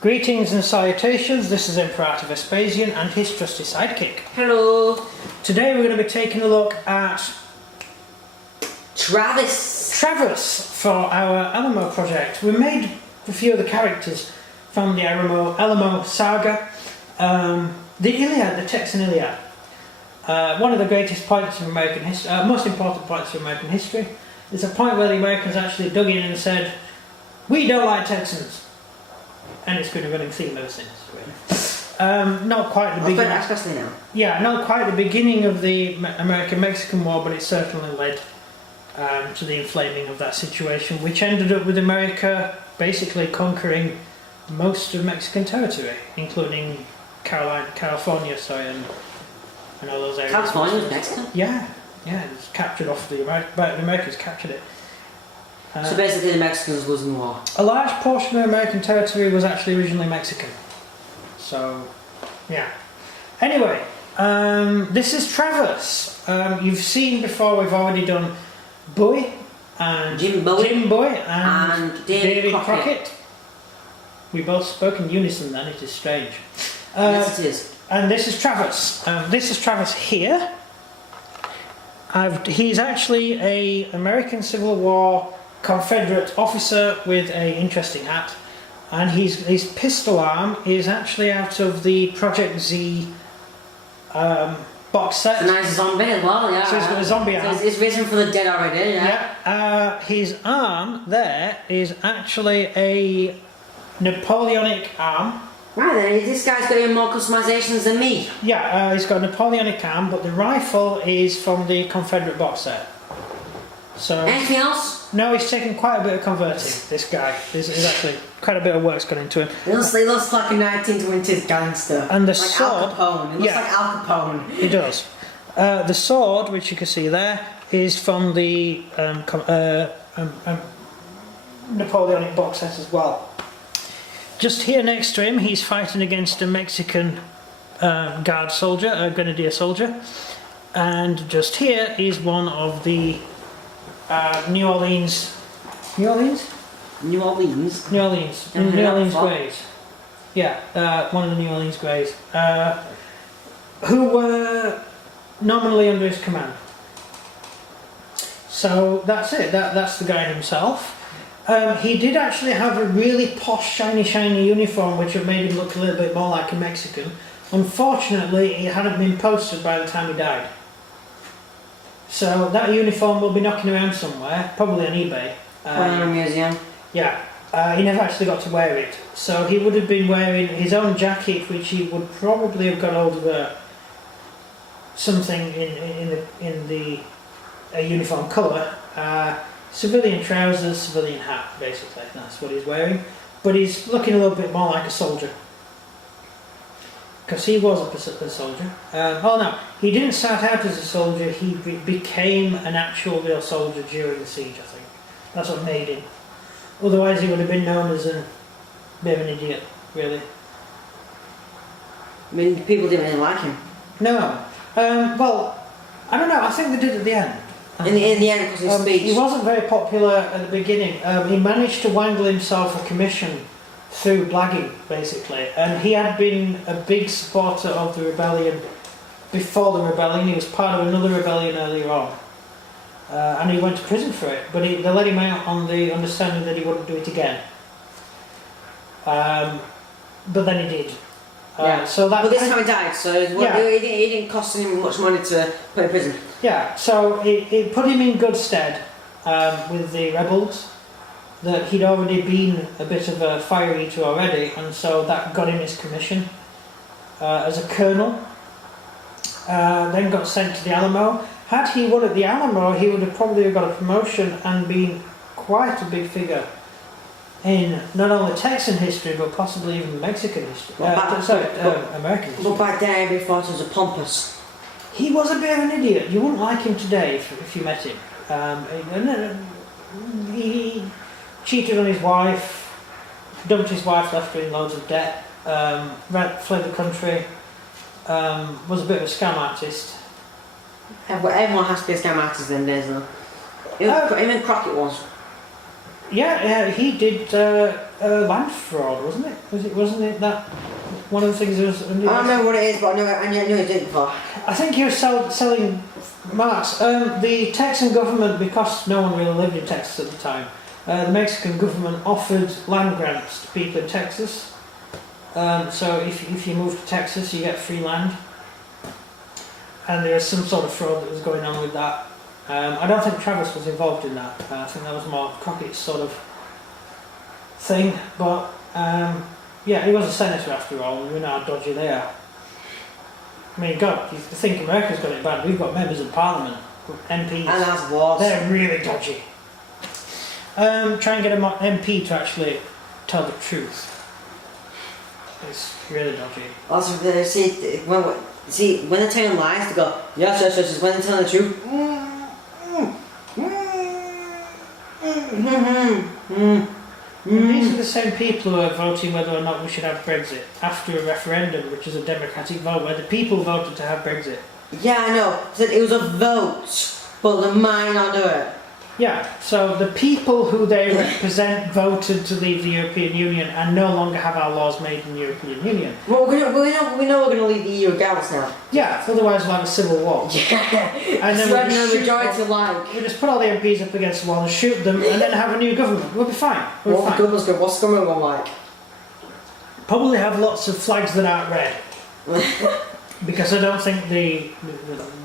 Greetings and salutations, this is Emperor Vespasian and his trusty sidekick. Hello. Today we're going to be taking a look at Travis for our Alamo project. We made a few of the characters from the Alamo saga. The Iliad, the Texan Iliad. One of the greatest points of American history, most important points of American history. It's a point where the Americans actually dug in and said, "We don't like Texans." And it's been a running theme ever since, really. Not quite the beginning. Especially now. Yeah, not quite the beginning of the American-Mexican War, but it certainly led to the inflaming of that situation, which ended up with America basically conquering most of Mexican territory, including California, and all those areas. California was Mexican? Yeah, it was captured off the Americans captured it. So basically the Mexicans was in the war. A large portion of American territory was actually originally Mexican. So, yeah. Anyway, this is Travis. You've seen before, we've already done Bowie and Jim Bowie and David Crockett. We both spoke in unison then, it is strange. Yes, it is. And this is Travis. This is Travis here. He's actually an American Civil War Confederate officer with an interesting hat, and his pistol arm is actually out of the Project Z box set. It's a nice zombie as well, yeah. So he's got a zombie arm. So it's risen from the dead already, yeah. Yeah. His arm there is actually a Napoleonic arm. Right then, this guy's got even more customisations than me. Yeah, he's got a Napoleonic arm, but the rifle is from the Confederate box set. So anything else? No, he's taken quite a bit of converting, this guy. There's actually quite a bit of work's gone into him. He looks like a 1920s gangster. And the like sword... Al Capone. He looks like Al Capone. He does. The sword, which you can see there, is from the Napoleonic box set as well. Just here next to him, he's fighting against a Mexican guard soldier, a grenadier soldier. And just here is one of the New Orleans Greys. Yeah, one of the New Orleans Greys, who were nominally under his command. So that's it. That's the guy himself. He did actually have a really posh, shiny uniform, which had made him look a little bit more like a Mexican. Unfortunately, it hadn't been posted by the time he died. So that uniform will be knocking around somewhere, probably on eBay. In a museum. Yeah, he never actually got to wear it. So he would have been wearing his own jacket, which he would probably have got hold of something in the uniform colour. Civilian trousers, civilian hat, basically. That's what he's wearing. But he's looking a little bit more like a soldier. Because he was a soldier. Oh no, he didn't start out as a soldier, he became an actual real soldier during the siege, I think. That's what made him. Otherwise he would have been known as a bit of an idiot, really. I mean, people didn't really like him. No. Well, I don't know, I think they did at the end. In the end, because his speech. He wasn't very popular at the beginning. He managed to wangle himself a commission through blagging, basically, and he had been a big supporter of the rebellion before the rebellion. He was part of another rebellion earlier on, and he went to prison for it, but they let him out on the understanding that he wouldn't do it again. But then he did. Yeah. So that. But this time he died, so it didn't cost him much money to put in prison. Yeah, so it put him in good stead with the rebels. That he'd already been a bit of a fire eater already, and so that got him his commission as a colonel. Then got sent to the Alamo. Had he won at the Alamo, he would have probably got a promotion and been quite a big figure in not only Texan history, but possibly even Mexican history. American history. But back then, everybody thought he was a pompous. He was a bit of an idiot. You wouldn't like him today if you met him. He cheated on his wife, dumped his wife, left her in loads of debt, fled the country, was a bit of a scam artist. Everyone has to be a scam artist these days, though. Even Crockett was. Yeah, he did land fraud, wasn't it? Wasn't it that one of the things? Was, I don't know what it is, but I knew he did it before. I think he was selling marks. The Texan government, because no one really lived in Texas at the time, the Mexican government offered land grants to people in Texas. So if you move to Texas, you get free land. And there was some sort of fraud that was going on with that. I don't think Travis was involved in that. I think that was more Crockett's sort of thing. But yeah, he was a senator after all, and we know how dodgy they are. I mean, God, you think America's got it bad. We've got members of parliament, MPs. And as was. They're really dodgy. Try and get an MP to actually tell the truth. It's really dodgy. Also, when they're telling lies, they go, yes. When they're telling the truth, These are the same people who are voting whether or not we should have Brexit after a referendum, which is a democratic vote, where the people voted to have Brexit. Yeah, I know. That it was a vote, but the might not do it. Yeah, so the people who they represent voted to leave the European Union and no longer have our laws made in the European Union. Well, we know we're going to leave the EU regardless now. Yeah, otherwise we'll have a civil war. Yeah. And then we just put all the MPs up against the wall and shoot them and then have a new government. We'll be fine. What's the government like? Probably have lots of flags that aren't red. Because I don't think the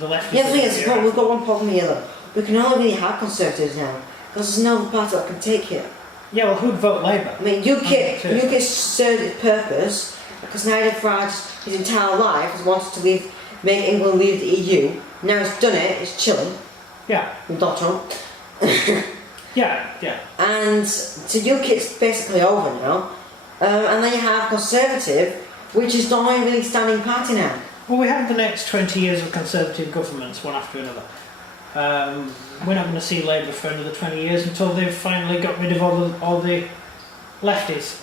left... Yes, we've got one problem here though. We can only really have Conservatives now, because there's no party that can take it. Yeah, well, who'd vote Labour? I mean, UKIP served its purpose, because Nigel Farage his entire life has wanted to make England leave the EU. Now he's done it, he's chilling. Yeah. With Donald Trump. Yeah. And so UKIP's basically over now. And then you have Conservative, which is the only really standing party now. Well, we have the next 20 years of Conservative governments, one after another. We're not going to see Labour for another 20 years until they've finally got rid of all the lefties.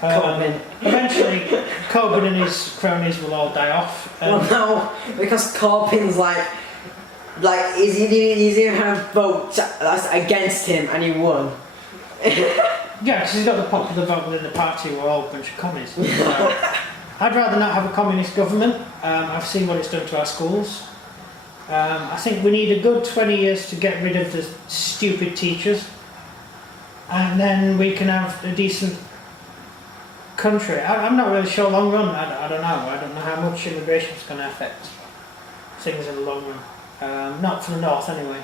Eventually, Corbyn and his cronies will all die off. Well, no, because Corbyn's like he's even had a vote against him and he won. Yeah, because he's got the popular vote within the party who are all a bunch of commies. So, I'd rather not have a communist government. I've seen what it's done to our schools. I think we need a good 20 years to get rid of the stupid teachers, and then we can have a decent country. I'm not really sure long run. I don't know. I don't know how much immigration is going to affect things in the long run. Not for the north anyway,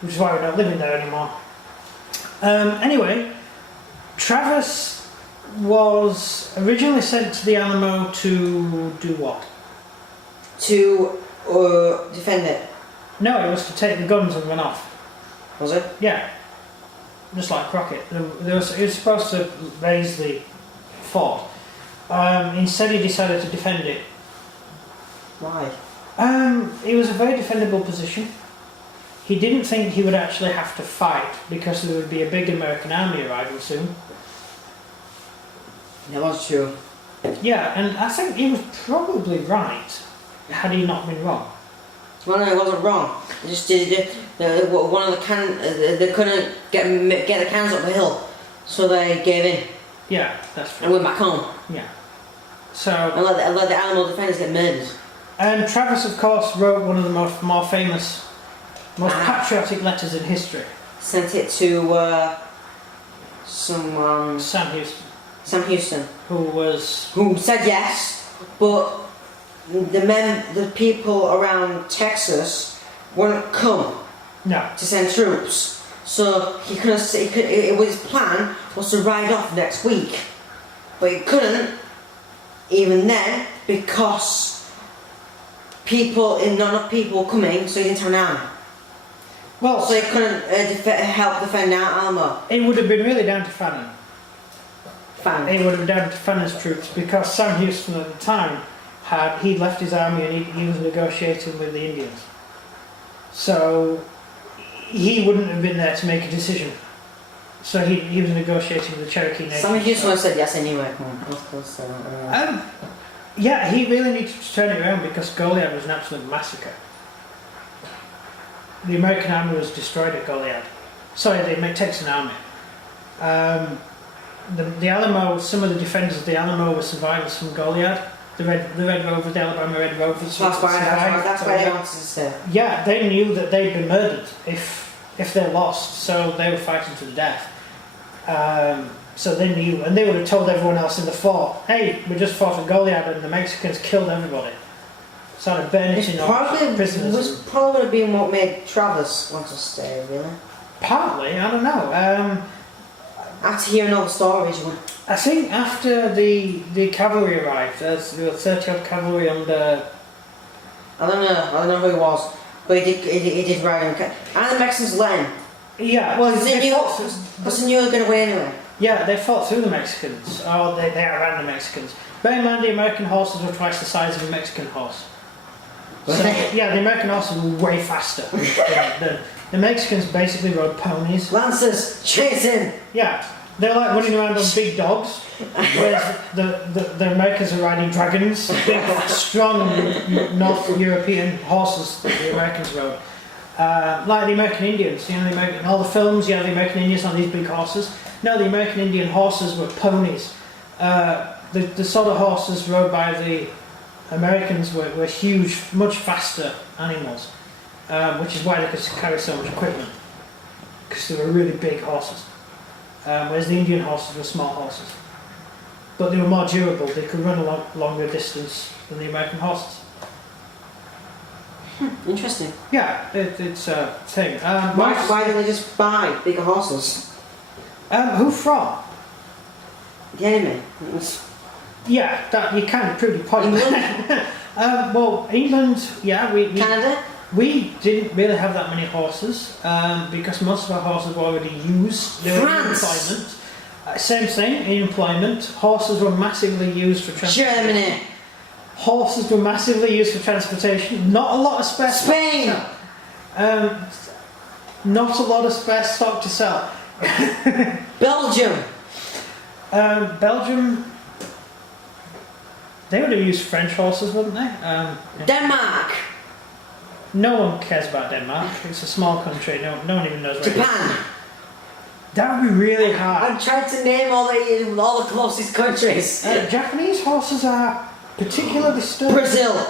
which is why we're not living there anymore. Anyway, Travis was originally sent to the Alamo to do what? To defend it. No, it was to take the guns and run off. Was it? Yeah. Just like Crockett. He was supposed to raise the fort. Instead he decided to defend it. Why? It was a very defendable position. He didn't think he would actually have to fight because there would be a big American army arriving soon. That was true. Yeah, and I think he was probably right. Had he not been wrong? Well, no, it wasn't wrong. They just did one of the they couldn't get the cans up the hill, so they gave in. Yeah, that's true. And went back home. Yeah. So. And let the Alamo defenders get murdered. And Travis, of course, wrote one of the more famous, most patriotic letters in history. Sent it to someone. Sam Houston. Sam Houston. Who said yes, but the people around Texas wouldn't come to send troops. So his plan was to ride off next week, but he couldn't even then because not enough people were coming, so he didn't have an army. Well, so he couldn't help defend Alamo. It would have been really down to Fannin. It would have been down to Fannin's troops because Sam Houston at the time he'd left his army and he was negotiating with the Indians. So he wouldn't have been there to make a decision. So he was negotiating with the Cherokee Nation. Sam Houston said yes anyway. Yeah, he really needed to turn it around because Goliad was an absolute massacre. The American army was destroyed at Goliad. Sorry, the Texan army. The Alamo, some of the defenders of the Alamo were survivors from Goliad. The Red Rovers, the Alabama Red Rovers. That's why they wanted to stay. Yeah, they knew that they'd been murdered if they lost, so they were fighting to the death. So they knew, and they would have told everyone else in the fort, "Hey, we just fought at Goliad, and the Mexicans killed everybody." Started burning off prisoners. It was probably been what made Travis want to stay, really. Partly, I don't know. After hearing all the stories, you would. I think after the cavalry arrived, there were 30 odd cavalry under. I don't know who he was, but he did ride him. And the Mexicans let him. Yeah, well, because they knew they were going to win anyway. Yeah, they fought through the Mexicans. Oh, they outran the Mexicans. Bear in mind, the American horses were twice the size of a Mexican horse. So, yeah, the American horses were way faster. The Mexicans basically rode ponies. Lancers, chasing! Yeah, they're like running around on big dogs, whereas the Americans are riding dragons, big, strong North European horses that the Americans rode. Like the American Indians, you know, in all the films, you have the American Indians on these big horses. No, the American Indian horses were ponies. The sort of horses rode by the Americans were huge, much faster animals, which is why they could carry so much equipment, because they were really big horses. Whereas the Indian horses were small horses. But they were more durable, they could run a longer distance than the American horses. Interesting. Yeah, it's a thing. Why did they just buy bigger horses? Who from? The enemy. Yeah, that you kind of proved your point. England? Well, England, yeah, Canada? We didn't really have that many horses because most of our horses were already used. They were in employment. Same thing, in employment. Horses were massively used for transportation. Germany. Horses were massively used for transportation. Not a lot of spare Spain. stock to sell. Not a lot of spare stock to sell. Belgium. Belgium. They would have used French horses, wouldn't they? Denmark. No one cares about Denmark. It's a small country. No one even knows where Japan. it is. That would be really hard. I'm trying to name all the closest countries. Japanese horses are particularly sturdy. Brazil.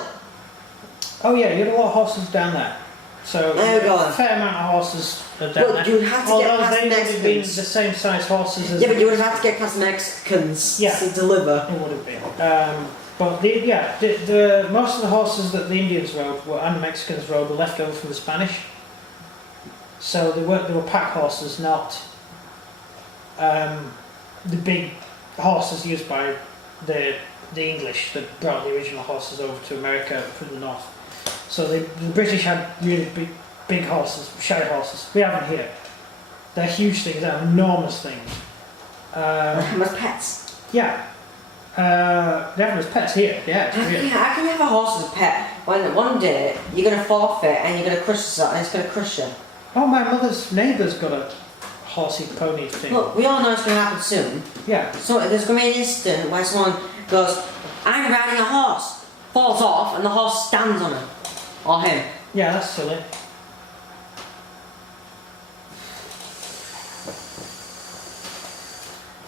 Oh yeah, you had a lot of horses down there. So a fair amount of horses are down there. You'd have to get past they the would have been the Mexicans. same size horses as. Yeah, but you would have to get past the Mexicans to deliver. It would have been. But most of the horses that the Indians rode and the Mexicans rode were left over from the Spanish. So they were pack horses, not the big horses used by the English that brought the original horses over to America from the north. So the British had really big horses, shy horses. We have them here. They're huge things. They're enormous things. As pets. Yeah. They have them as pets here. Yeah. How can you have a horse as a pet when one day you're going to forfeit and you're going to crush it and it's going to crush you? Oh, my mother's neighbour's got a horsey pony thing. Look, we all know it's going to happen soon. Yeah. So there's going to be an instant where someone goes, "I'm riding a horse," falls off, and the horse stands on him. Or him. Yeah, that's silly.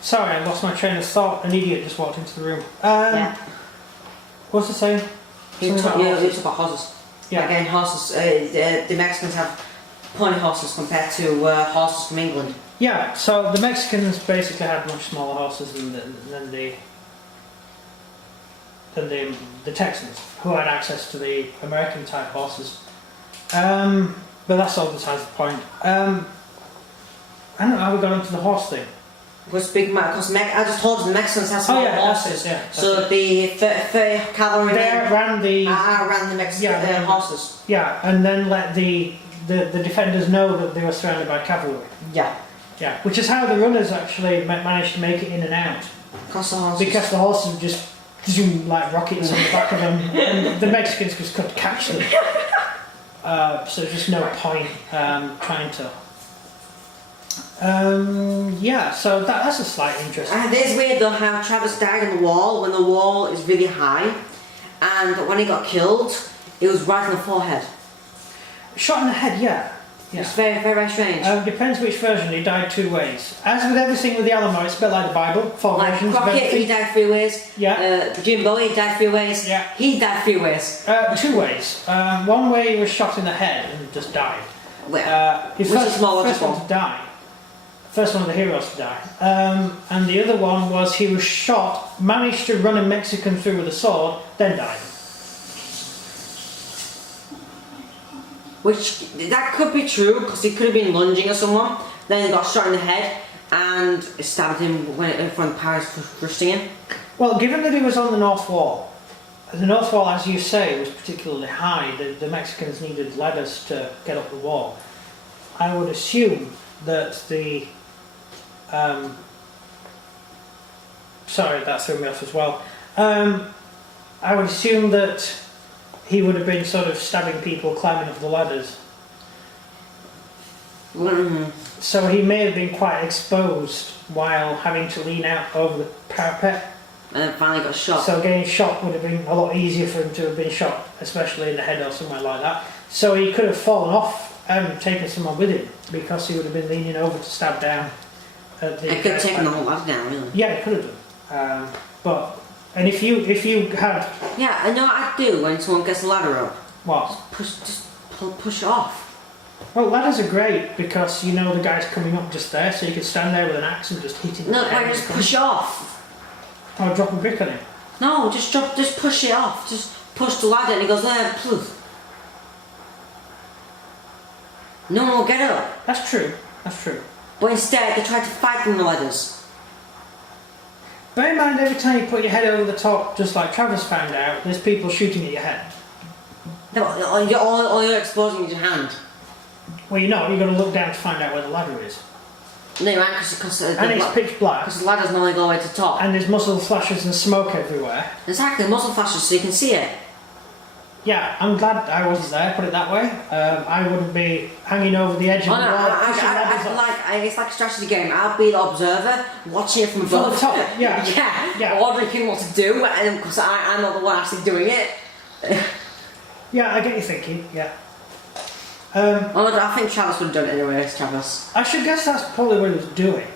Sorry, I lost my train of thought. An idiot just walked into the room. Yeah. What's it saying? You talk about horses. Yeah. Again, horses. The Mexicans have pony horses compared to horses from England. Yeah. So the Mexicans basically had much smaller horses than the Texans, who had access to the American type horses. But that's all besides the point. I don't know how we got into the horse thing. Because I just told you the Mexicans have small horses. So the 30 cavalry ran the Mexican horses. Yeah, and then let the defenders know that they were surrounded by cavalry. Yeah. Yeah, which is how the runners actually managed to make it in and out. Because the horses would just zoom like rockets on the back of them, and the Mexicans just couldn't catch them. So there's just no point trying to. Yeah, so that's a slight interest. It's weird though how Travis died on the wall when the wall is really high, and when he got killed, it was right on the forehead. Shot in the head, yeah. Yeah. It's very, very, very strange. Depends which version. He died 2 ways. As with everything with the Alamo, it's a bit like the Bible. 4 versions. Crockett, he died 3 ways. Yeah. Jimbo, he died 3 ways. Yeah. He died 3 ways. 2 ways. One way he was shot in the head and just died. Which is more first one to die. First one of the heroes to die. And the other one was he was shot, managed to run a Mexican through with a sword, then died. Which, that could be true, because he could have been lunging at someone, then he got shot in the head, and stabbed him when from Paris thrusting him. Well, given that he was on the North Wall, as you say, was particularly high. The Mexicans needed ladders to get up the wall. I would assume that sorry, that threw me off as well. I would assume that he would have been sort of stabbing people climbing up the ladders. So he may have been quite exposed while having to lean out over the parapet. And then finally got shot. So getting shot would have been a lot easier for him to have been shot, especially in the head or somewhere like that. So he could have fallen off and taken someone with him, because he would have been leaning over to stab down at the... He could have taken the whole ladder down, really. Yeah, he could have done. And if you had... Yeah, I know what I'd do when someone gets the ladder up. What? Just push it off. Well, ladders are great because you know the guy's coming up just there, so you can stand there with an axe and just hit him. No, like just push it off. Or drop a brick on him. No, just push it off. Just push the ladder and he goes there, ploof. No one will get up. That's true. That's true. But instead, they try to fight on the ladders. Bear in mind, every time you put your head over the top, just like Travis found out, there's people shooting at your head. No, all you're exposing is your hand. Well, you've got to look down to find out where the ladder is. No, you can't, because and it's pitch black. Because the ladder's normally go away to the top. And there's muzzle flashes and smoke everywhere. Exactly, muzzle flashes so you can see it. Yeah, I'm glad I wasn't there, put it that way. I wouldn't be hanging over the edge of the wall. It's like a strategy game. I'll be the observer, watching it from above. From the top, yeah. yeah. Ordering people what to do, because I'm not the one actually doing it. Yeah, I get you thinking, yeah. I think Travis would have done it anyway, Travis. I should guess that's probably what he was doing.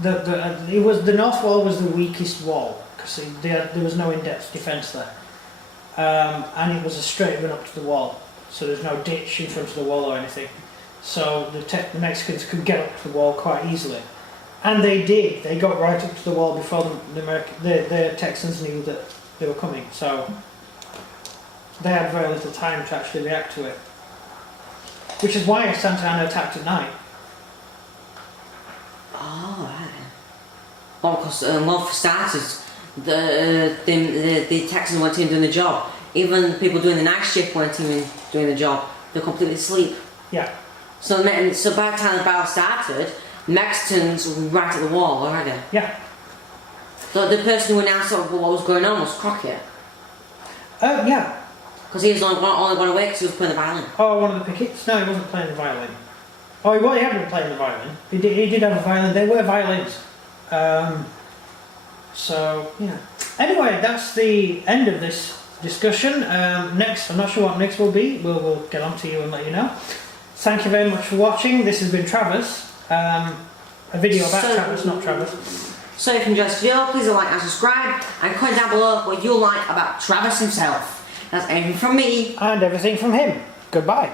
The North Wall was the weakest wall, because there was no in-depth defence there. And it was a straight run up to the wall, so there's no ditch in front of the wall or anything. So the Mexicans could get up to the wall quite easily. And they did. They got right up to the wall before the Texans knew that they were coming. So they had very little time to actually react to it. Which is why Santa Anna attacked at night. Oh, right. Well, because for starters, the Texans weren't even doing the job. Even the people doing the night shift weren't even doing the job. They're completely asleep. Yeah. So by the time the battle started, Mexicans were right at the wall already. Yeah. So the person who announced what was going on was Crockett. Yeah. Because he was only one away because he was playing the violin. Oh, one of the pickets? No, he wasn't playing the violin. Oh, he had been playing the violin. He did have a violin. They were violins. So, yeah. Anyway, that's the end of this discussion. Next, I'm not sure what next will be. We'll get on to you and let you know. Thank you very much for watching. This has been Travis. A video about Travis, not Travis. So if you enjoyed this video, please like and subscribe. And comment down below what you like about Travis himself. That's everything from me. And everything from him. Goodbye.